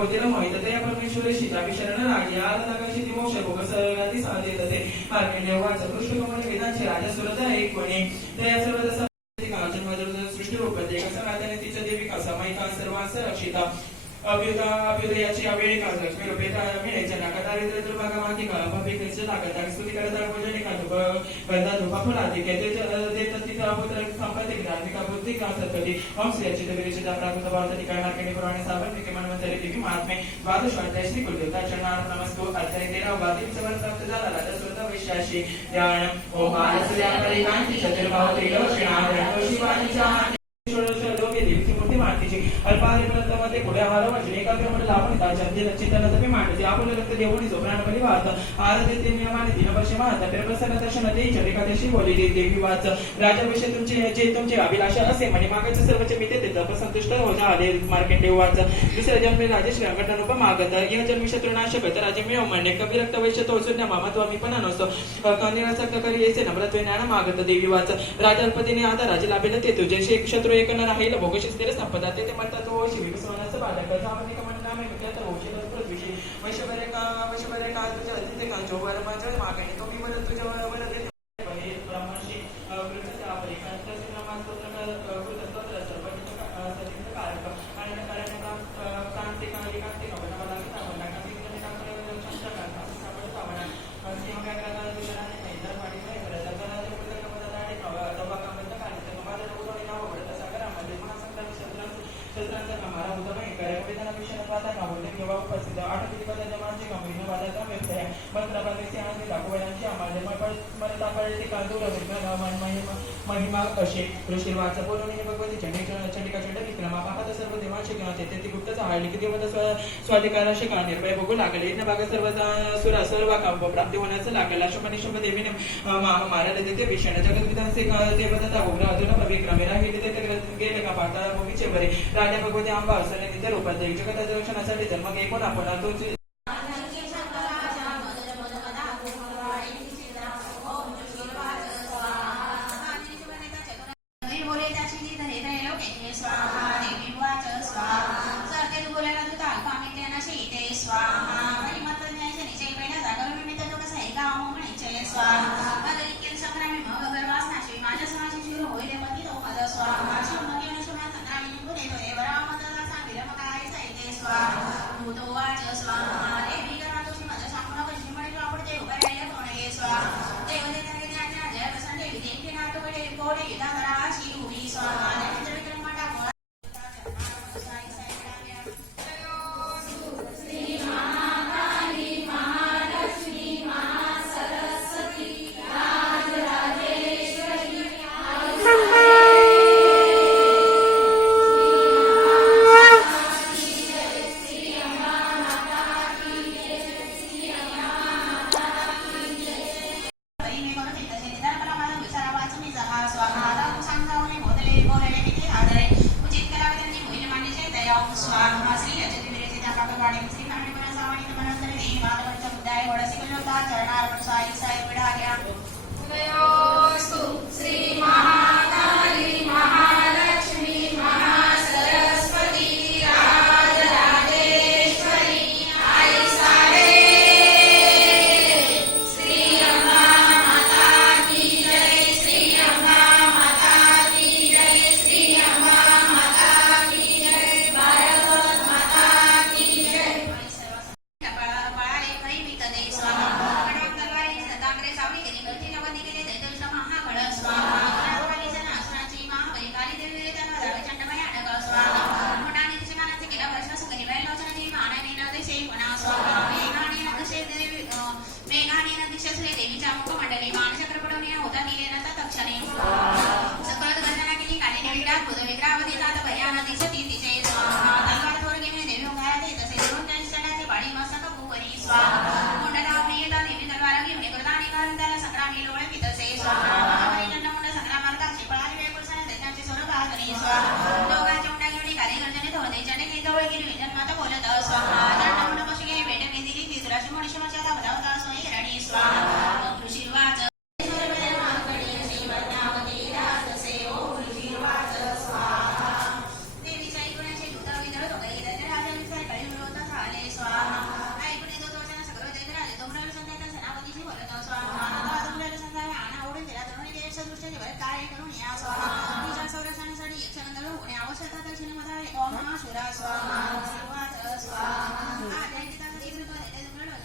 मोहितया परमेश्वरी शिला विशरण रागी आला नागाची ती मोक्ष भोग सर्वांनी साधेत ते मार्कंडेय वाच कृष्णकमल वेदांचे राजा सुरत एक कोणी त्या सर्व सृष्टी रूपते कसा राजाने तिच्या देवी कसा माहिता सर्वांस रक्षिता अभ्युदयाची अवेळी काज लक्ष्मी रूपे मिळायच्या नाका दारिद्र्य दुर्भागा माती का भविष्य लागत स्तुती करता भोजनी का बंधा धोपा फुलाती के देत तिथे अभूतर संपत्ती धार्मिका बुद्धी का सत्पती ओम श्री अच्युत विरचिता प्राकृत भारत ठिकाण मार्कंडेय पुराणे साबन विके मनवंतरी देवी महात्मे द्वादश अध्याय श्री गुरुदेवता चरणार नमस्कार अध्याय 13 वादी सवर प्राप्त झाला राजा सुरता वैश्याशी ध्यान ओम आलस्या परिकांती चतुर्भाव त्रिलोचना शिवानीच्या अल्पामध्ये पुढे आहार म्हणजे एका क्रमाने लावून त्याचे लक्षिताला मांडते आपण रक्त देवणी जोपराणपणे वाहत आराध्य नियमाने 3 वर्षे वाहत प्रसन्न दर्शन देईच्या एकादशी बोली देवी वाच राजाभिषेक तुमची अभिलाषा असे म्हणे मागाचे सर्वचे मिते ते संतुष्ट हो झाले मार्कंडेय वाच दुसऱ्या जन्मी राजेश व्यंकटन उपमागत या जन्मी शत्रुनाशक राजे मिळव म्हणणे कवी रक्त वैश्य तोसुज्ञ मामत्व मी पण नसतो कनिरासक्त करी येसे नम्रत्वे ज्ञान मागत देवी वाच राजाल्पतीने आता राजे लाभेल ते तुझे शत्रू एक न राहील भोगशीस तेरे संपदा ते म्हणतात तो शिवी सोनाचं बालक सामान्य कमंडा में विद्या तर होशील पृथ्वीशी वैश्वरे का तुझ्या अतिथे का जोवर माझ्या मागणी तो मी म्हणत तुझ्या वर हे ब्राह्मणशी कृतच्या परिकांत सिनेमा स्तोत्र सर्वजित कारक आणि क्रांती नवनवला नवला महिमा कसे ऋषीवाच बोलून भगवती चंडिका चंड विक्रमा पाहत सर्व देवांचे ते गुप्तचा हाळली की देवता स्वाधिकाराशी का निर्भय बघू लागले इथं बागा सर्व सुरा सर्व प्राप्ती होण्याचं लागलं शुभ देवीने मारायला देते भीषण जगद्विधांचे देवता उग्र अजून विक्रमे राहिले गेले का पाताळा भूमीचे बरे राजा भगवती आंबा असले नित्य रूपात देवी जगताच्या रक्षणासाठी जन्म घे कोण आपण तुझे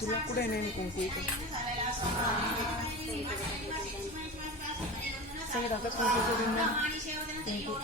तुला कुठे नाही कुंकू इथे सगळे टाकत कुंकूचं बिंदू कुंकू